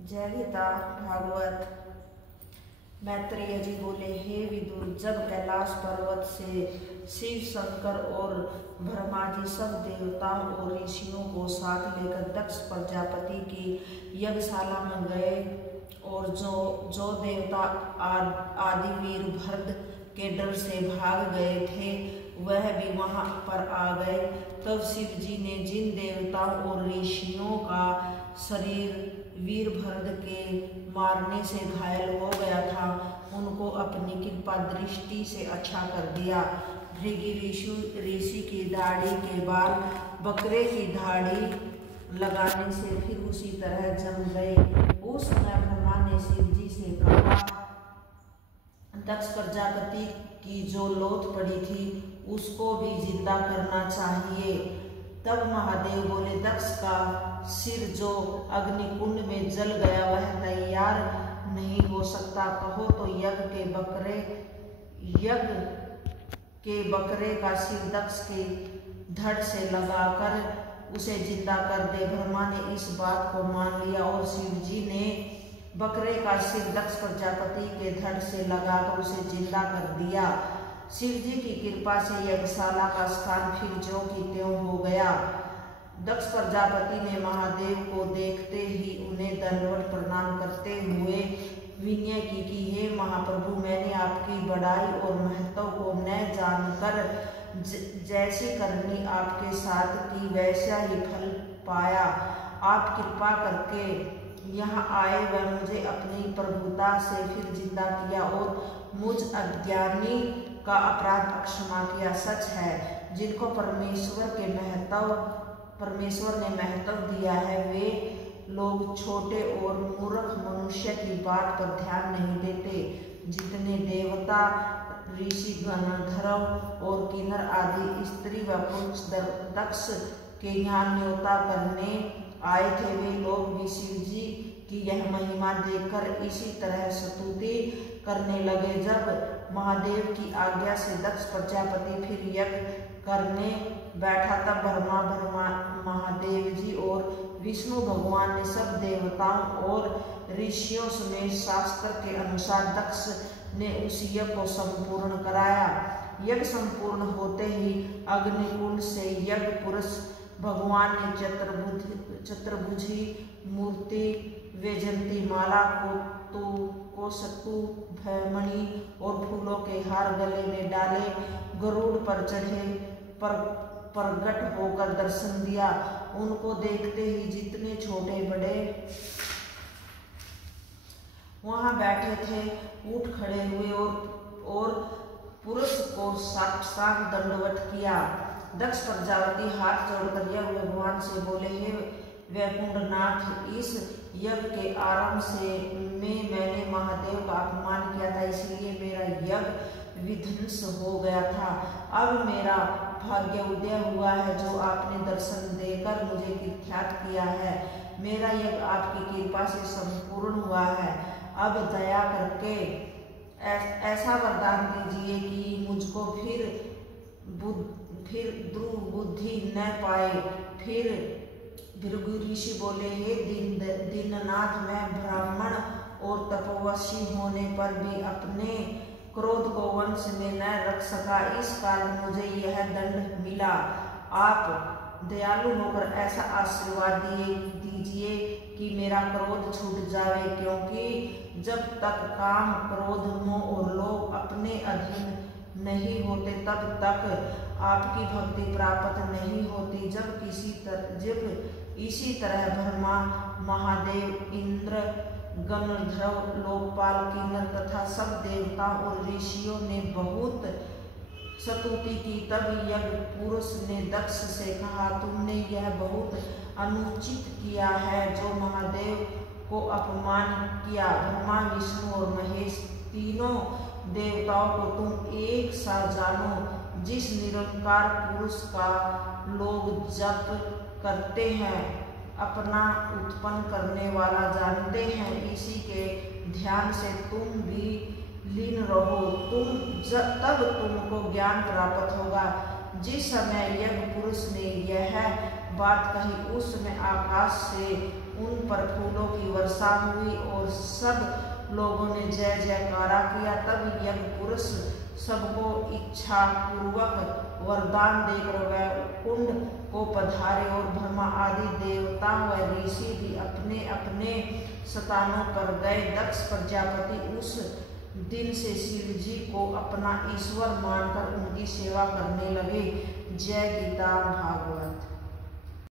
जय गीता भागवत। मैत्रेय जी बोले, हे विदुर, जब कैलाश पर्वत से शिव शंकर और ब्रह्मा जी सब देवताओं और ऋषियों को साथ लेकर दक्ष प्रजापति की यज्ञशाला में गए और जो देवता आदि वीर भरद के डर से भाग गए थे वह भी वहां पर आ गए। तब शिव जी ने जिन देवताओं और ऋषियों का शरीर वीरभद्र के मारने से घायल हो गया था उनको अपनी कृपा दृष्टि से अच्छा कर दिया। भृगु ऋषि की दाढ़ी के बाल बकरे की दाढ़ी लगाने से फिर उसी तरह जम गए। उस समय ब्रह्मा ने शिव जी से कहा, दक्ष प्रजापति की जो लोथ पड़ी थी उसको भी जिंदा करना चाहिए। तब महादेव बोले, दक्ष का सिर जो अग्निकुंड में जल गया वह तैयार नहीं हो सकता। कहो तो यज्ञ के बकरे का सिर दक्ष के धड़ से लगाकर उसे जिंदा कर दे। ब्रह्मा ने इस बात को मान लिया और शिव जी ने बकरे का सिर दक्ष प्रजापति के धड़ से लगाकर उसे जिंदा कर दिया। शिव जी की कृपा से यज्ञशाला का स्थान फिर ज्यों की त्यों हो गया। दक्ष प्रजापति ने महादेव को देखते ही उन्हें दंडवत प्रणाम करते हुए विनय की कि हे महाप्रभु, मैंने आपकी बड़ाई और महत्व को न जानकर जैसी करनी आपके साथ की वैसा ही फल पाया। आप कृपा करके यहाँ आए व मुझे अपनी प्रभुता से फिर जिंदा किया और मुझ अज्ञानी का अपराध क्षमा किया। सच है, जिनको परमेश्वर ने महत्व दिया है वे लोग छोटे और मूर्ख मनुष्य की बात पर ध्यान नहीं देते। जितने देवता ऋषि गंधर्व और किन्नर आदि स्त्री व पुरुष दक्ष के यहाँ न्योता करने आए थे वे लोग भी शिव जी की यह महिमा देखकर इसी तरह स्तुति करने लगे। जब महादेव की आज्ञा से दक्ष प्रजापति फिर यज्ञ करने बैठा तब ब्रह्मा महादेव जी और विष्णु भगवान ने सब देवताओं और ऋषियों समेत शास्त्र के अनुसार दक्ष ने उस यज्ञ को संपूर्ण कराया। यज्ञ संपूर्ण होते ही अग्निकुंड से यज्ञ पुरुष भगवान ने चतुर्भुजी मूर्ति वैजयंती माला को सत्तू भयमणि और फूलों के हार गले में डाले गरुड़ पर चढ़े प्रगट होकर दर्शन दिया। उनको देखते ही जितने छोटे बड़े वहां बैठे थे उठ खड़े हुए और पुरुष को साक्षात दंडवत किया। दक्ष प्रजापति हाथ जोड़कर यज्ञ भगवान से बोले, हे वैकुंठनाथ, इस यज्ञ के आरंभ से मैंने महादेव का अपमान किया था, इसलिए मेरा यज्ञ विध्वंस हो गया था। अब मेरा भाग्य उदय हुआ है जो आपने दर्शन देकर मुझे कृतार्थ किया है। मेरा यज्ञ आपकी कृपा से संपूर्ण हुआ है। अब दया करके ऐसा वरदान दीजिए कि मुझको फिर दुर्बुद्धि न पाए। फिर भृगु ऋषि बोले, हे दीननाथ, मैं ब्राह्मण और तपस्वी होने पर भी अपने क्रोध को वंश में न रख सका, इस कारण मुझे यह दंड मिला। आप दयालु होकर ऐसा आशीर्वाद दीजिए कि मेरा क्रोध छूट जावे, क्योंकि जब तक काम क्रोध मोह और लोभ अपने अधीन नहीं होते तब तक आपकी भक्ति प्राप्त नहीं होती। जब इसी तरह ब्रह्मा, महादेव, इंद्र, गंधर्व, लोकपाल, किन्नर तथा सब देवताओं और ऋषियों ने बहुत स्तुति की। तब यज्ञ पुरुष ने दक्ष से कहा, तुमने यह बहुत अनुचित किया है जो महादेव को अपमान किया। ब्रह्मा, विष्णु और महेश तीनों देवताओं को तुम एक सा जानो। जिस निरंकार पुरुष का लोग जप करते हैं अपना उत्पन्न करने वाला जानते हैं, इसी के ध्यान से तुम भी लीन रहो, तब तुमको ज्ञान प्राप्त होगा। जिस समय यज्ञ पुरुष ने यह बात कही उस समय आकाश से उन पर फूलों की वर्षा हुई और सब लोगों ने जय जयकारा किया। तब यज्ञ पुरुष सबको इच्छा पूर्वक वरदान देकर वह कुंड को पधारे और ब्रह्मा आदि देवता व ऋषि भी अपने अपने स्थानों पर गए। दक्ष प्रजापति उस दिन से शिव जी को अपना ईश्वर मानकर उनकी सेवा करने लगे। जय गीता भागवत।